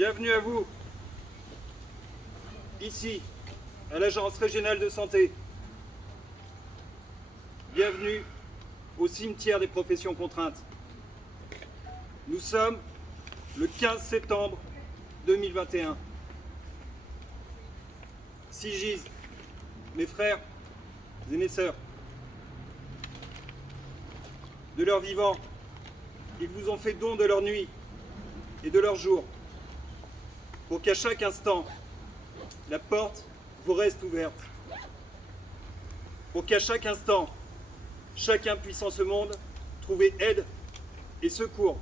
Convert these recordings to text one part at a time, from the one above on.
Bienvenue à vous, ici, à l'Agence régionale de santé. Bienvenue au cimetière des professions contraintes. Nous sommes le 15 septembre 2021. Sigis, mes frères et mes sœurs, de leur vivant, ils vous ont fait don de leur nuit et de leur jour, pour qu'à chaque instant, la porte vous reste ouverte. Pour qu'à chaque instant, chacun puisse en ce monde trouver aide et secours.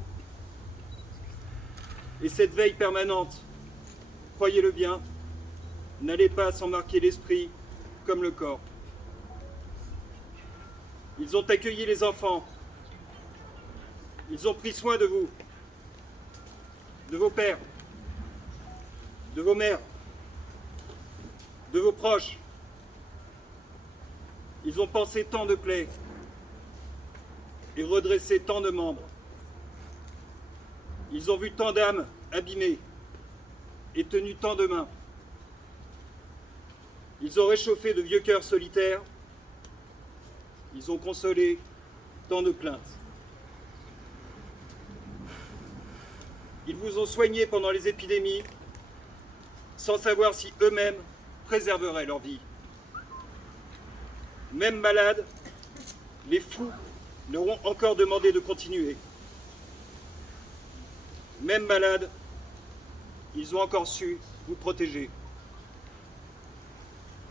Et cette veille permanente, croyez-le bien, n'allez pas s'en marquer l'esprit comme le corps. Ils ont accueilli les enfants. Ils ont pris soin de vous, de vos pères, de vos mères, de vos proches. Ils ont pensé tant de plaies et redressé tant de membres. Ils ont vu tant d'âmes abîmées et tenu tant de mains. Ils ont réchauffé de vieux cœurs solitaires. Ils ont consolé tant de plaintes. Ils vous ont soigné pendant les épidémies, sans savoir si eux-mêmes préserveraient leur vie. Même malades, les fous leur ont encore demandé de continuer. Même malades, ils ont encore su vous protéger.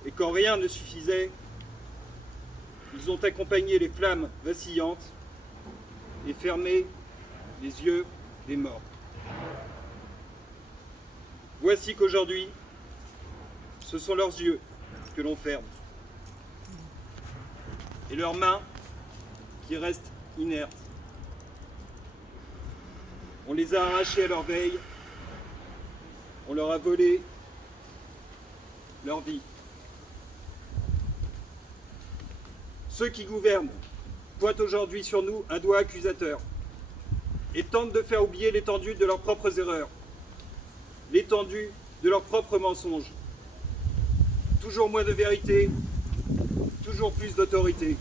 Et quand rien ne suffisait, ils ont accompagné les flammes vacillantes et fermé les yeux des morts. Voici qu'aujourd'hui, ce sont leurs yeux que l'on ferme et leurs mains qui restent inertes. On les a arrachés à leur veille, on leur a volé leur vie. Ceux qui gouvernent pointent aujourd'hui sur nous un doigt accusateur et tentent de faire oublier l'étendue de leurs propres erreurs, l'étendue de leurs propres mensonges. Toujours moins de vérité, toujours plus d'autorité.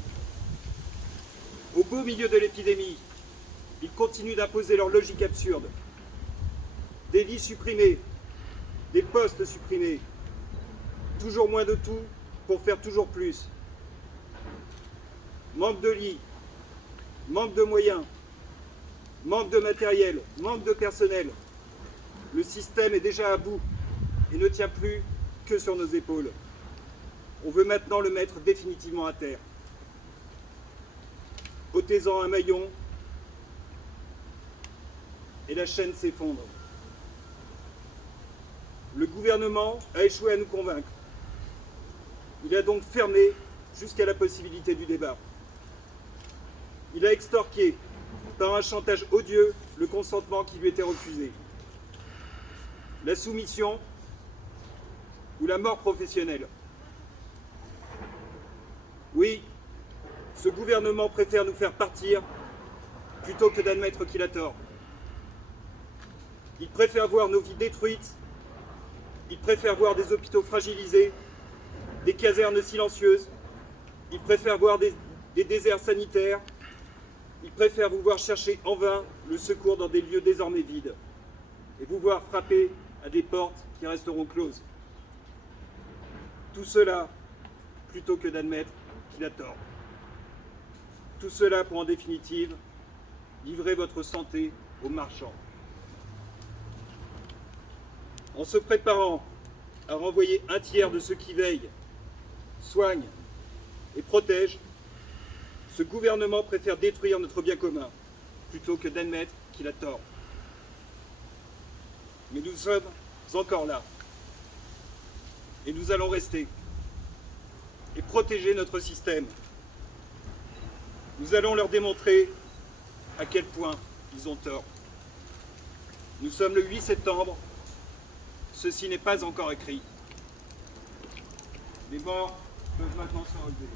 Au beau milieu de l'épidémie, ils continuent d'imposer leur logique absurde. Des lits supprimés, des postes supprimés, toujours moins de tout pour faire toujours plus. Manque de lits, manque de moyens, manque de matériel, manque de personnel. Le système est déjà à bout et ne tient plus que sur nos épaules. On veut maintenant le mettre définitivement à terre. Ôtez-en un maillon et la chaîne s'effondre. Le gouvernement a échoué à nous convaincre. Il a donc fermé jusqu'à la possibilité du débat. Il a extorqué, par un chantage odieux, le consentement qui lui était refusé. La soumission ou la mort professionnelle. Oui, ce gouvernement préfère nous faire partir plutôt que d'admettre qu'il a tort. Il préfère voir nos vies détruites, il préfère voir des hôpitaux fragilisés, des casernes silencieuses, il préfère voir des déserts sanitaires, il préfère vous voir chercher en vain le secours dans des lieux désormais vides et vous voir frapper à des portes qui resteront closes. Tout cela plutôt que d'admettre qu'il a tort. Tout cela pour en définitive livrer votre santé aux marchands. En se préparant à renvoyer un tiers de ceux qui veillent, soignent et protègent, ce gouvernement préfère détruire notre bien commun plutôt que d'admettre qu'il a tort. Mais nous sommes encore là. Et nous allons rester et protéger notre système. Nous allons leur démontrer à quel point ils ont tort. Nous sommes le 8 septembre. Ceci n'est pas encore écrit. Les morts peuvent maintenant se relever.